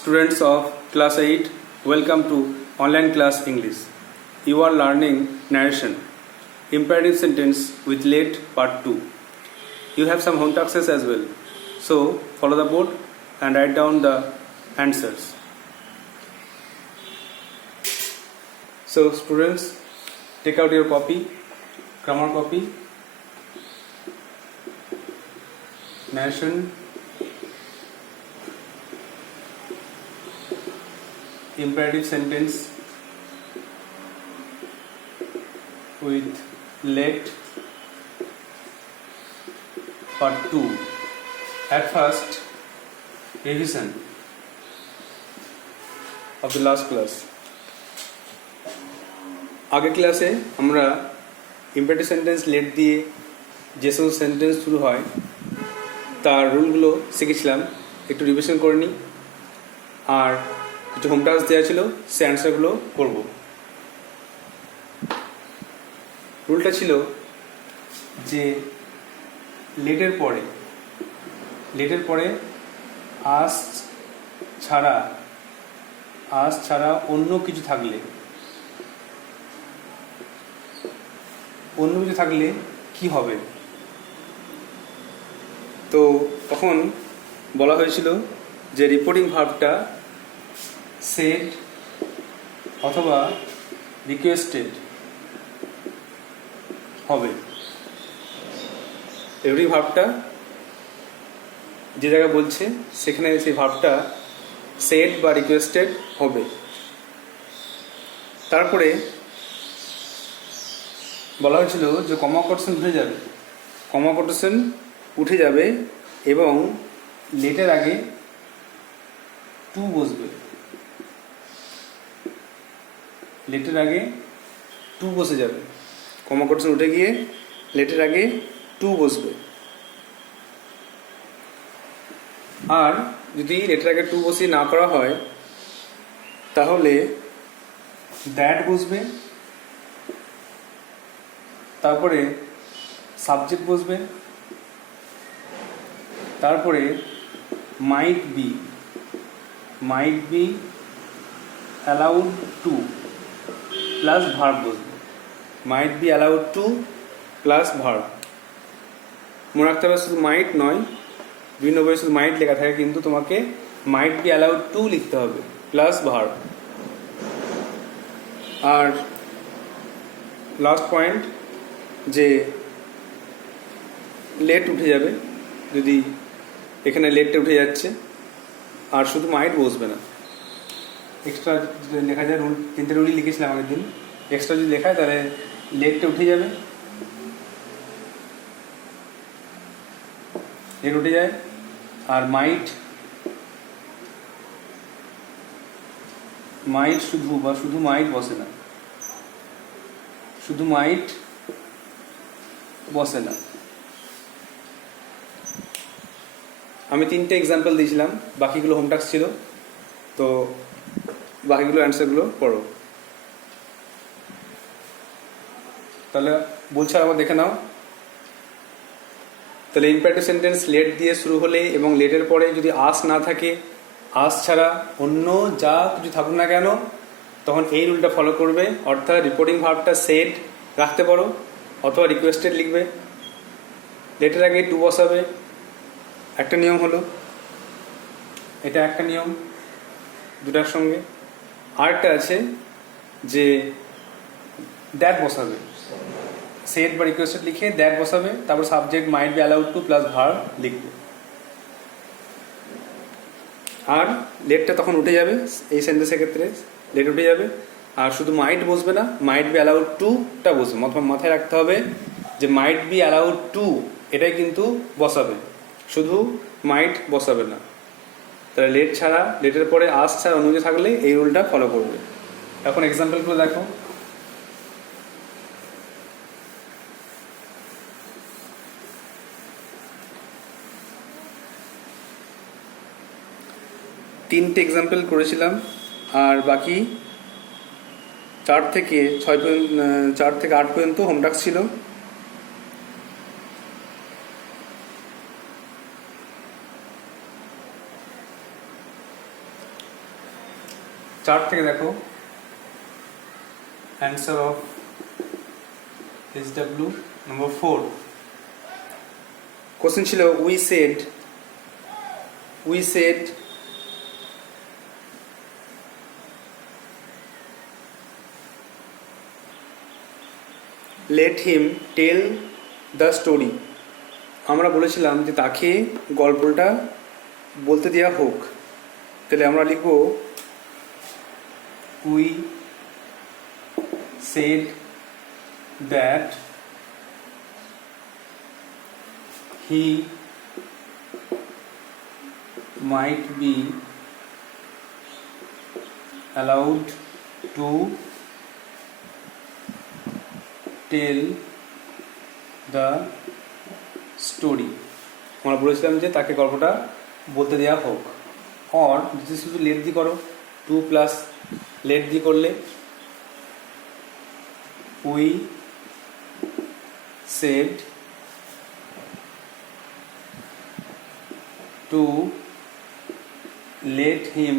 Students of class 8, welcome to online class English. You are learning narration, imperative sentence with late part 2. You have some home tasks as well. So follow the board and write down the answers. So students, take out your copy, grammar copy, narration, imperative sentence with let part 2. At first, revision of the last class. আগের ক্লাসে আমরা imperative sentence late দিয়ে যে সমস্ত সেন্টেন্স শুরু হয় তার রুলগুলো শিখেছিলাম, একটু রিভিশন করে নিই আর কিছু হোম টাস্ক দেওয়া ছিল সে অ্যান্সারগুলো করব। রুলটা ছিল যে লেটের পরে আস ছাড়া অন্য কিছু থাকলে কি হবে। তো তখন বলা হয়েছিল যে রিপোর্টিং ভার্বটা সেড অথবা রিকোয়েস্টেড হবে। রিপোর্টিং ভার্বটা যে জায়গায় বলছে সেখানে সেই ভার্বটা সেড বা রিকোয়েস্টেড হবে। তারপরে বলা হয়েছিল যে কমা কোটেশন উঠে যাবে এবং লেটের আগে টু বসবে। বসে যাবে, কমা কোটেশন উঠে গিয়ে লেটের আগে টু বসবে। আর যদি লেটের আগে টু বসিয়ে না করা হয় তাহলে দ্যাট বসবে, তারপরে সাবজেক্ট বসবে, তারপরে might be allowed to plus verb বসবে। Might be allowed to plus verb. মনে রাখতে হবে শুধু মাইট নয়, বিভিন্ন বই শুধু মাইট লেখা থাকে, কিন্তু তোমাকে মাইট বি অ্যালাউড টু লিখতে হবে প্লাস ভার্ব। আর লাস্ট পয়েন্ট যে লেট উঠে যাবে, যদি এখানে লেটটা উঠে যাচ্ছে আর শুধু মাইট বসবে না। এক্সট্রা যদি লেখা যায়, রুল 3টে রুলই লিখেছিলাম আগের দিন, এক্সট্রা যদি লেখায় তাহলে লেটটা উঠে যাবে, লেট উঠে যায়। আর মাইট শুধু মাইট বসে না, আমি 3টে এক্সাম্পল দিয়েছিলাম, বাকিগুলো হোম টাস্ক ছিল, তো বাকিগুলো অ্যান্সারগুলো পড়ো। তাহলে বলছে আবার দেখে নাও। তাহলে ইম্পারেটিভ সেন্টেন্স লেট দিয়ে শুরু হলে এবং লেটের পরে যদি আস না থাকে, আস ছাড়া অন্য যা কিছু থাকুক না কেন, তখন এই রুলটা ফলো করবে। অর্থাৎ রিপোর্টিং ভার্বটা সেড রাখতে পারো অথবা রিকোয়েস্টেড লিখবে, লেটের আগে টু বসাবে। একটা নিয়ম হলো, এটা একটা নিয়ম দুটার সঙ্গে। আরেকটা আছে যে দ্যাট বসাবে, সেড বা রিকোয়েস্টেড লিখে দ্যাট বসাবে, তারপর সাবজেক্ট মাইট be allowed to plus verb লিখবে। আর লেটটা তখন উঠে যাবে, এই সেন্টেন্সের ক্ষেত্রে লেট উঠে যাবে আর শুধু মাইট বসবে না, মাইট বি অ্যালাউড টুটা বসবে। মাথায় রাখতে হবে যে মাইট বি অ্যালাউড টু এটাই কিন্তু বসাবে, শুধু মাইট বসাবে না। তাহলে লেটের পরে আস ছাড়া অন্য কিছু থাকলে এই রুলটা ফলো করবে। এখন এক্সাম্পলগুলো দেখো। তিনটে এক্সাম্পল করেছিলাম আর বাকি 4 থেকে 8 পর্যন্ত হোম টাস্ক ছিল। 4 থেকে দেখো অ্যান্সার অফ SW নম্বর 4 কোশ্চেন ছিল we said let him tell the story. আমরা বলেছিলাম যে তাকে গল্পটা বলতে দেওয়া হোক। তাহলে আমরা লিখব we said that he might be allowed to tell the story. আমরা বলেছিলাম যে তাকে গল্পটা বলতে দেওয়া হোক। অর যদি শুধু লেট দি করো 2 প্লাস লেট দি করলে we said to let him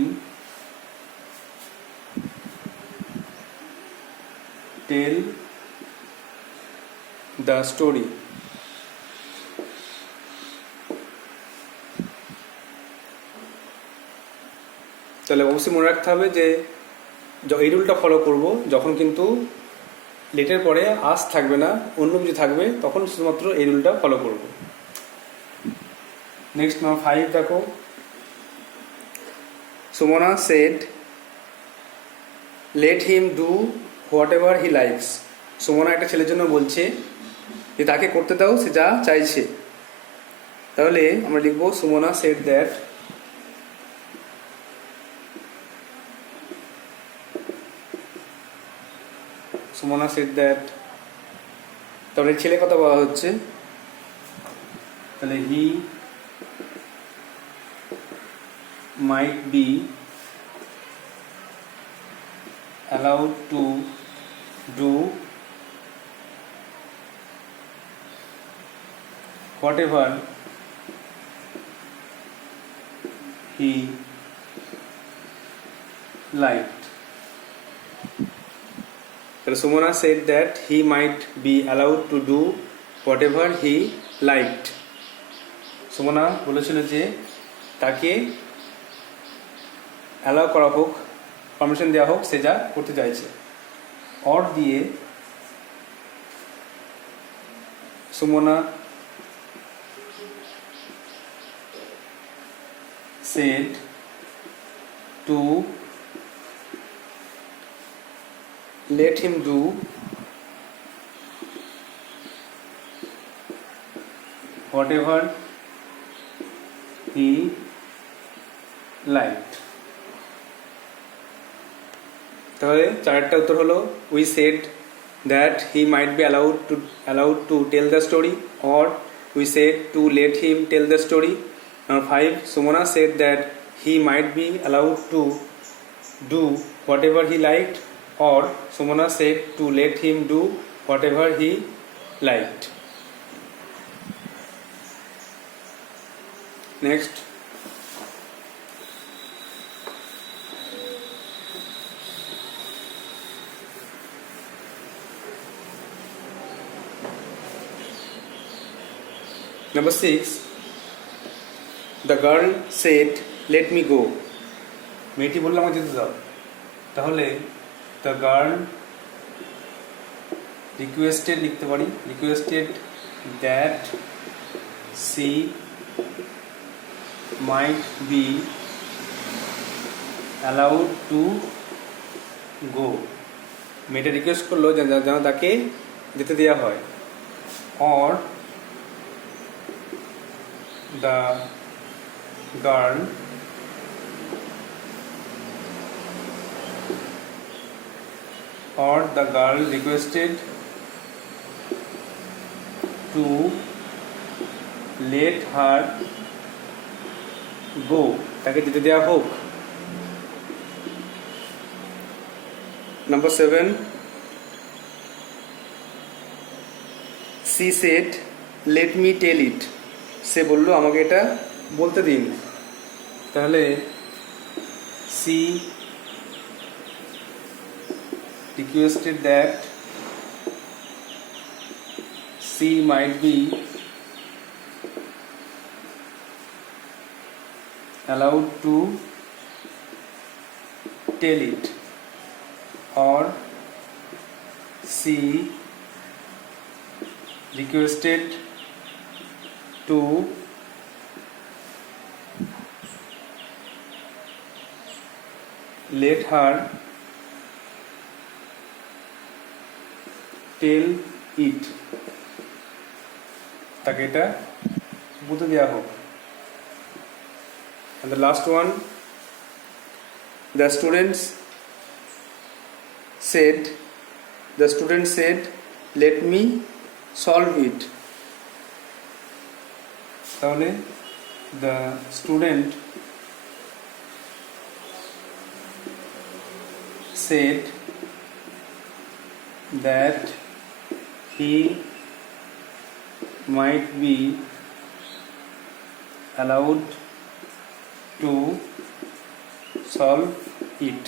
tell the story. তাহলে অবশ্যই মনে রাখতে হবে যে এই রুলটা ফলো করব যখন কিন্তু লেটের পরে আস থাকবে না, অন্য কিছু থাকবে, তখন শুধুমাত্র এই রুলটা ফলো করব। নেক্সট নাম্বার 5 দেখো Sumana shed let him do what ever he likes. Sumana একটা ছেলের জন্য বলছে যে তাকে করতে দাও সে যা চাইছে। তাহলে আমরা লিখবো Sumana said that Sumana said that, তাহলে ছেলে কথা বলা হচ্ছে, তাহলে হি might be allowed to do whatever he liked. So Sumana said that he might be allowed to do whatever he liked. Sumana বলেছিল যে তাকে অ্যালাউ করা হোক, পারমিশন দেওয়া হোক সে যা করতে চাইছে। অর দিয়ে Sumana said to let him do whatever he liked. তাহলে চারটা উত্তর হলো we said that he might be allowed to tell the story, or we said to let him tell the story. Number 5, Sumana said that he might be allowed to do whatever he liked, or Sumana said to let him do whatever he liked. Next, number 6, the girl said let me go. মেয়েটি বলল আমাকে যেতে দাও। তাহলে the girl requested লিখতে পারি, requested that she might be allowed to go. মেয়েটা রিকোয়েস্ট করলো যেন তাকে যেতে দেওয়া হয়। or the girl requested to let her go, তাকে যেতে দেওয়া হোক। Number 7, she said let me tell it. সে বলল আমাকে এটা বলতে দিন। তাহলে she requested that C might be allowed to tell it, or C requested to let her tell it, তাকে এটা বুঝতে দেওয়া হোক। And the last one, the student said let me solve it, তাহলে the student said that he might be allowed to solve it.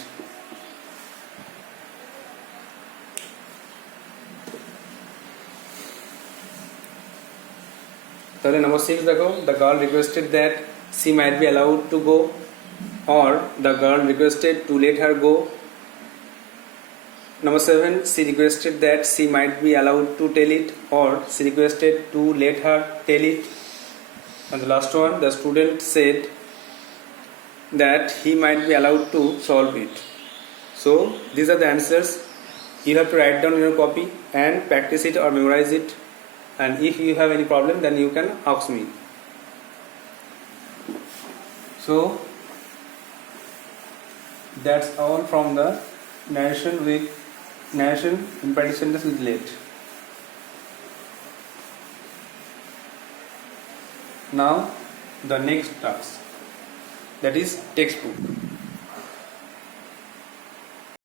তাহলে number 6 দেখো, the girl requested that she might be allowed to go, or the girl requested to let her go. Number 7, she requested that she might be allowed to tell it, or she requested to let her tell it. And the last one, the student said that he might be allowed to solve it. So these are the answers. You have to write down in your copy and practice it or memorize it. And if you have any problem, then you can ask me. So that's all from the narration in practice sentence with let. Now the next task, that is textbook.